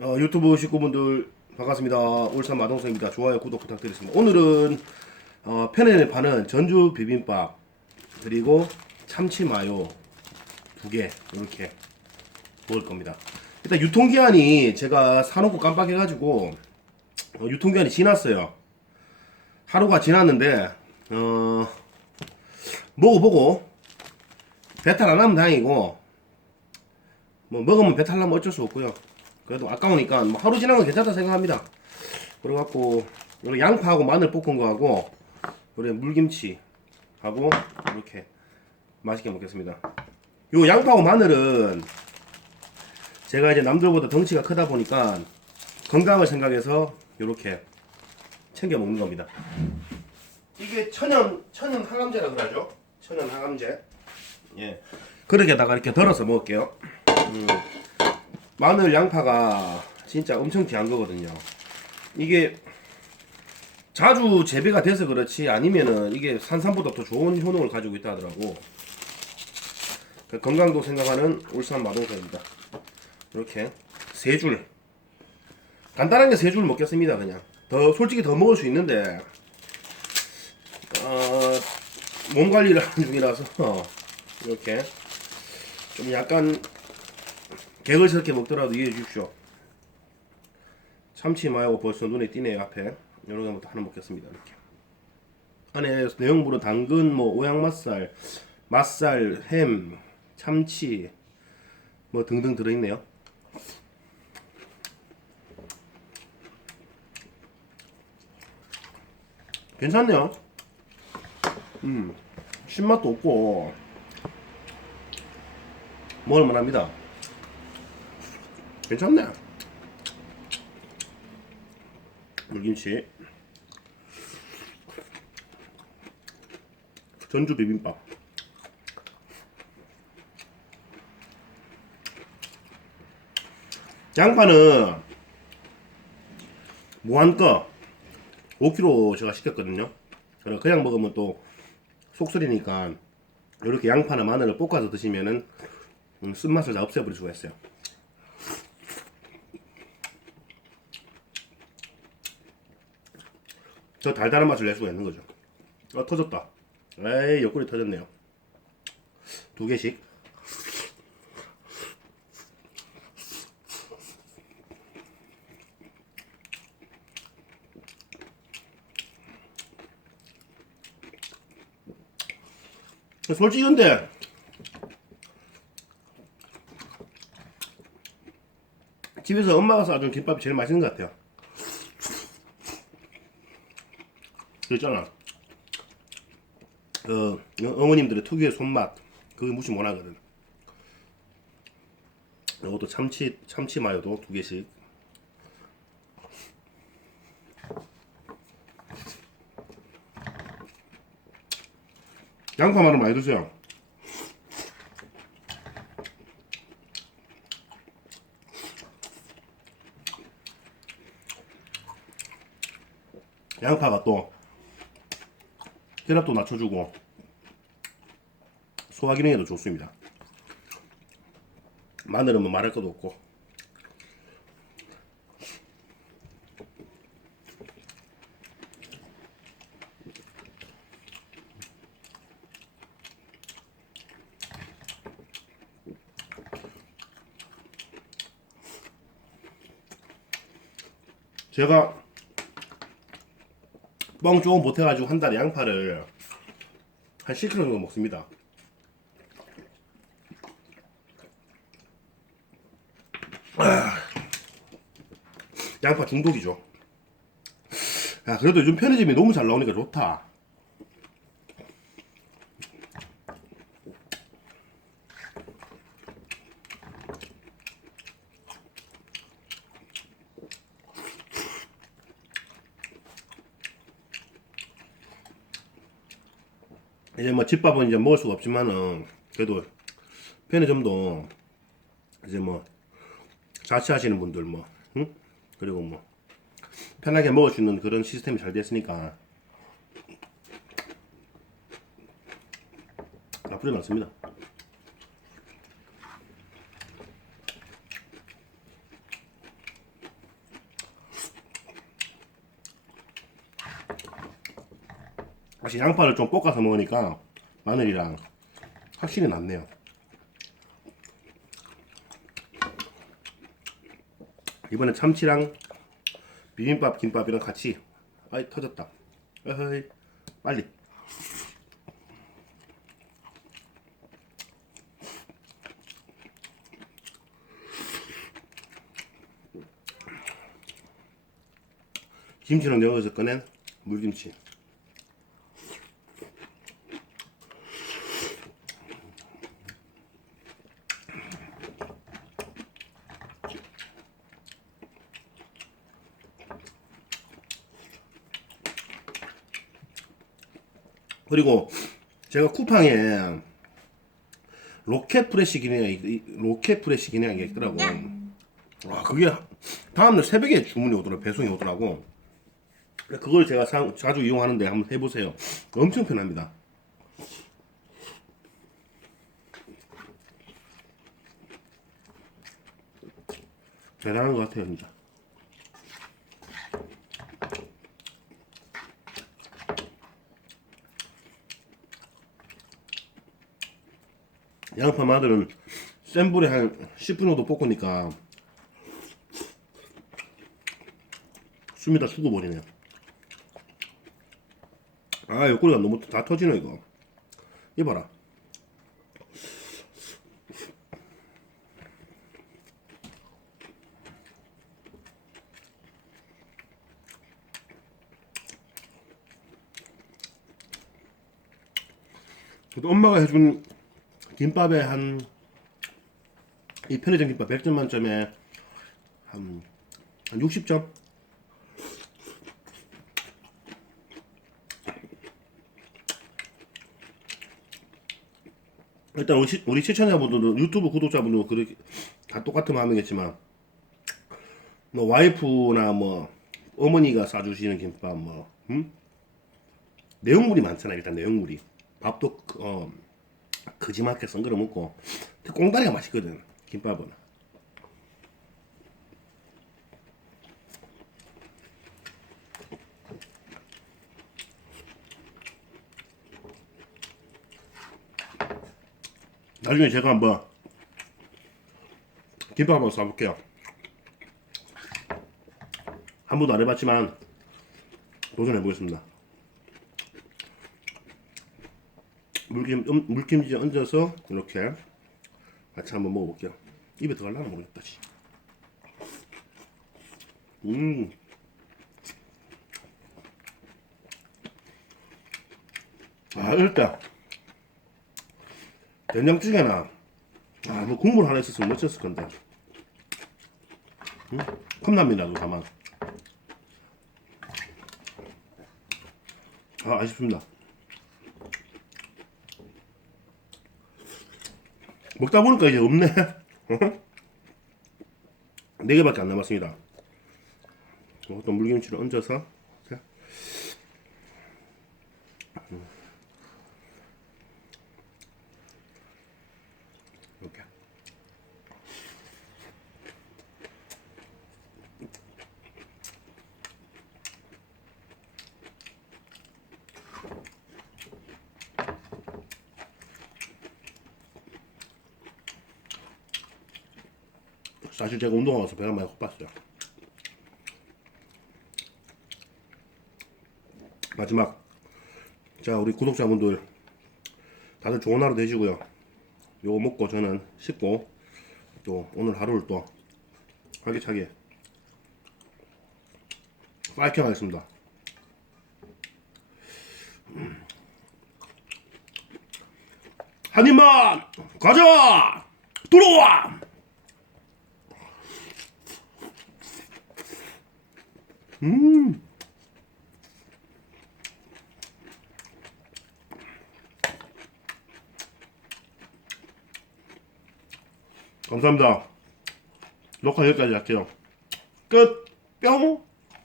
어, 유튜브 식구분들 반갑습니다. 울산 마동석입니다. 좋아요, 구독 부탁드리겠습니다. 오늘은 어, 편의점에 파는 전주 비빔밥 그리고 참치 마요 두 개 이렇게 먹을 겁니다. 일단 유통기한이 제가 사놓고 깜빡해가지고 어, 유통기한이 지났어요. 하루가 지났는데 어, 먹어보고 배탈 안 하면 다행이고 뭐 먹으면 배탈 나면 어쩔 수 없고요. 그래도 아까우니까 뭐 하루 지난 건 괜찮다 생각합니다. 그래갖고 여기 양파하고 마늘 볶은 거하고 그리고 물김치 하고 이렇게 맛있게 먹겠습니다. 요 양파하고 마늘은 제가 이제 남들보다 덩치가 크다 보니까 건강을 생각해서 이렇게 챙겨 먹는 겁니다. 이게 천연 천연 항암제라 그러죠? 천연 항암제. 예. 그렇게다가 이렇게 덜어서 먹을게요. 음, 마늘 양파가 진짜 엄청 귀한 거거든요. 이게 자주 재배가 돼서 그렇지 아니면은 이게 산삼보다 더 좋은 효능을 가지고 있다 하더라고. 그 건강도 생각하는 울산 마동석입니다. 이렇게 세 줄. 간단한 게세 줄 먹겠습니다 그냥. 더 솔직히 더 먹을 수 있는데 어, 몸 관리를 하는 중이라서 이렇게 좀 약간 개걸스럽게 먹더라도 이해해 주십시오. 참치 마요 벌써 눈에 띄네요 앞에. 이런 거부터 하나 먹겠습니다 이렇게. 안에 내용물은 당근, 뭐 오양맛살, 맛살, 햄, 참치 뭐 등등 들어있네요. 괜찮네요. 음, 신맛도 없고 먹을만합니다. 괜찮네. 물김치, 전주 비빔밥. 양파는 무한거 5kg 제가 시켰거든요. 그냥 먹으면 또 속쓰리니까 이렇게 양파나 마늘을 볶아서 드시면은 음, 쓴맛을 다 없애버릴 수가 있어요. 저 달달한 맛을 낼 수가 있는 거죠. 어 터졌다. 에이 옆구리 터졌네요. 두 개씩. 솔직히 근데 집에서 엄마가 싸준 김밥이 제일 맛있는 것 같아요. 그 어머님들의 특유의 손맛 그게 무시 못하거든. 이것도 참치 참치 마요도 두 개씩. 양파 마늘 많이 드세요. 양파가 또 혈압도 낮춰주고 소화 기능에도 좋습니다. 마늘은 뭐 말할 것도 없고 제가 뻥 조금 보태가지고 한 달에 양파를 한 10kg 정도 먹습니다. 아, 양파 중독이죠. 야, 그래도 요즘 편의점이 너무 잘 나오니까 좋다. 이제 뭐 집밥은 이제 먹을 수가 없지만은 그래도 편의점도 이제 뭐 자취하시는 분들 뭐 응? 그리고 뭐 편하게 먹을 수 있는 그런 시스템이 잘 됐으니까 나쁘진 않습니다. 다시 양파를 좀 볶아서 먹으니까 마늘이랑 확실히 낫네요. 이번에 참치랑 비빔밥 김밥이랑 같이 아이 터졌다. 어허이 빨리. 김치는 여기서 꺼낸 물김치. 그리고 제가 쿠팡에 로켓 프레시 기능이 이- 로켓 프레시 기능이 있더라고. 와 그게 다음날 새벽에 주문이 오더라고 배송이 오더라고. 그걸 제가 사- 자주 이용하는데 한번 해보세요. 엄청 편합니다. 대단한 것 같아요, 진짜. 양파 마늘은 센 불에 한 10분 정도 볶으니까 숨이 다 죽어버리네요. 아, 옆구리가 너무 다 터지네, 이거. 이봐라. 엄마가 해준 김밥에 한, 이 편의점 김밥 100점 만점에 한, 한 60점? 일단 우리, 시, 우리 시청자분들은 유튜브 구독자분들은 그렇게 다 똑같은 마음이겠지만 뭐 와이프나 뭐 어머니가 싸주시는 김밥 뭐 음? 내용물이 많잖아요 일단 내용물이 밥도 어 거지맣게 썬거려 먹고 꽁다리가 맛있거든 김밥은 나중에 제가 한번 김밥 한번 싸볼게요. 한 번도 안 해봤지만 도전해 보겠습니다. 물김 음, 물김치 얹어서 이렇게 같이 한번 먹어볼게요. 입에 들어갈려나 모르겠다. 씨. 음. 아 일단 된장찌개나 아, 뭐 국물 하나 있었으면 멋졌을 건데. 응? 컵라면이라도 다만. 아, 아쉽습니다. 먹다 보니까 이제 없네. 어? 네 개밖에 안 남았습니다. 또 물김치를 얹어서 사실 제가 운동하고 와서 배가 많이 고팠어요. 마지막 자 우리 구독자분들 다들 좋은 하루 되시고요. 요거 먹고 저는 씻고 또 오늘 하루를 또 활기차게 파이팅 하겠습니다. 음. 한 입만 가자 들어와. 음. 감사합니다. 녹화 여기까지 할게요. 끝. 뿅.